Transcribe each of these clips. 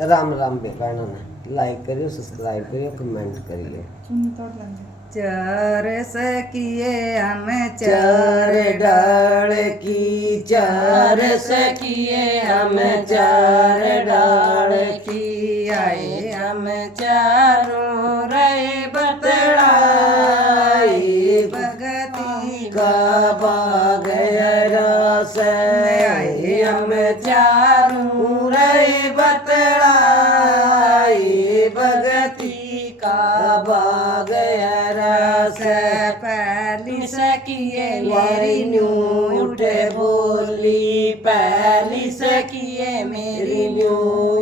राम राम बेकाना ने लाइक करियो, सब्सक्राइब करियो, कमेंट करिए। चार सखिए हम चार डाल की, चार सखिए हम चार डाल की, आए हम चारों रे बतड़ाई भगती का बाग रस आए हम चारों रे बतड़ाई भगती का बाग रस पहली सखिए मेरी न्यू उठे बोली, पहली सखिए मेरी न्यू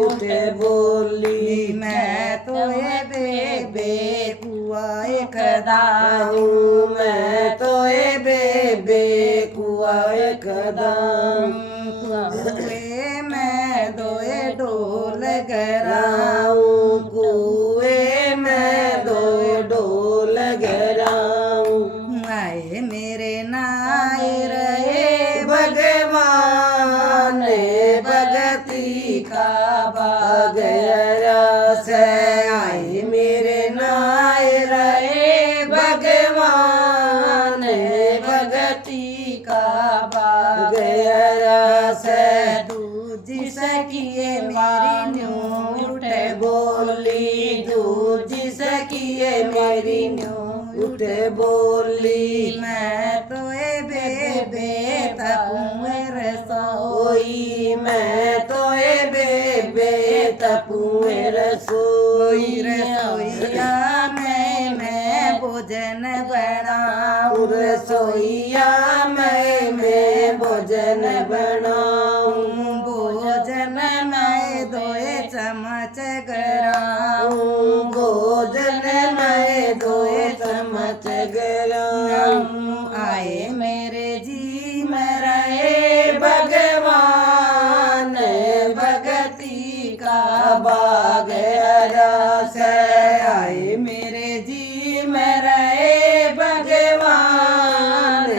उठे बोली। मैं तो ये बेबे कुआ खदा हूँ, मैं तो ये बेबे कुआ कदम कुए मैं दोए ढोल गराऊं, कुए मैं दो ढोल गराऊं। आए मेरे नाय रहे भगवान भगती का बाग रस आए मेरे नाय रहे भगवान भगती का बाग रस। दूजी सखिए मेरी न्यू उठे बोली, दूजी सखिए मेरी न्यू उठे बोली। मैं तो ए बेबे तपुएर सोई, मैं तो ए बेबे तपुएर सोई। रसोईया मैं भोजन बनाऊं, रसोईया मैं भोजन बनाऊं। भोजन मैं दोए चमच गराऊं, भोजन मैं दोए चमच गराऊं। आए मेरे जी में रहे भगवान भगती का बाग रस आए मेरे जी में रहे भगवान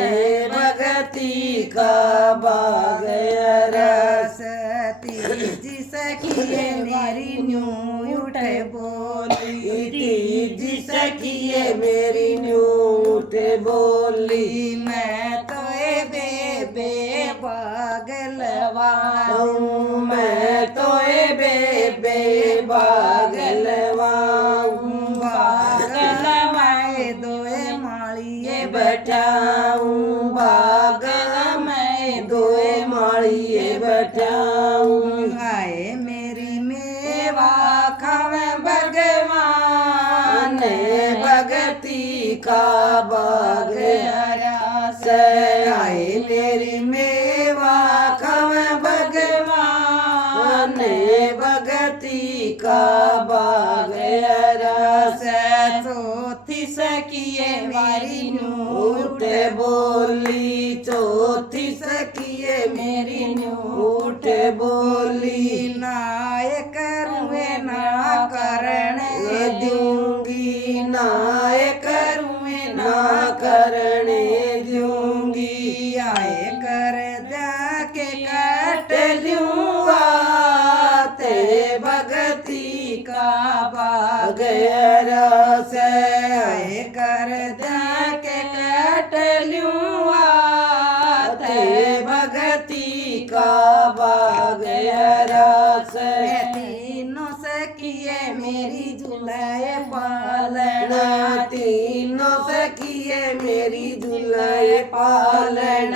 भगती का बाग रस। तीजी सखिए मेरी न्यू उठे बोली, तीजी सखिए मेरी न्यू उठे बोली। मैं तो ए बेबे पागलवाऊं, मैं तो ए बेबे बागलवाऊं। पागल मैं दोए मालिए बैठाऊं, बागल मैं दोए माड़िए बैठाऊं। आए मेरी मेवा खावे भगवान भगती का बाग रस आए मेरी मेवा खम भगवान भगती का बाग रस। चौथी सखिए मेरी उठ बोली, चौथी सखिए मेरी उठ बोली। नायक रुए ना करने दूंगी, नाय करूँ ना करने दूंगी। आए कर जाके काट लूँगा ते भगती का बाग रस आए कर जाके काट लूँगा ते भगती का बाग रस। तीनों सखिए मेरी झुलाए पालना, तीनों सखिए मेरी झुलाए पालन।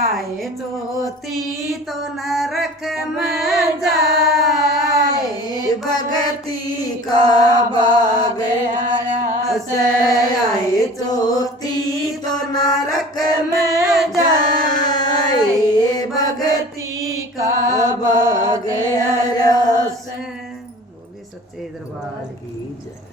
आए चौथी तो नरक में जाए भगती का बाग रस आए चौथी तो नरक में जाए भगती का बाग रस। बोले सच्चे दरबार की जय।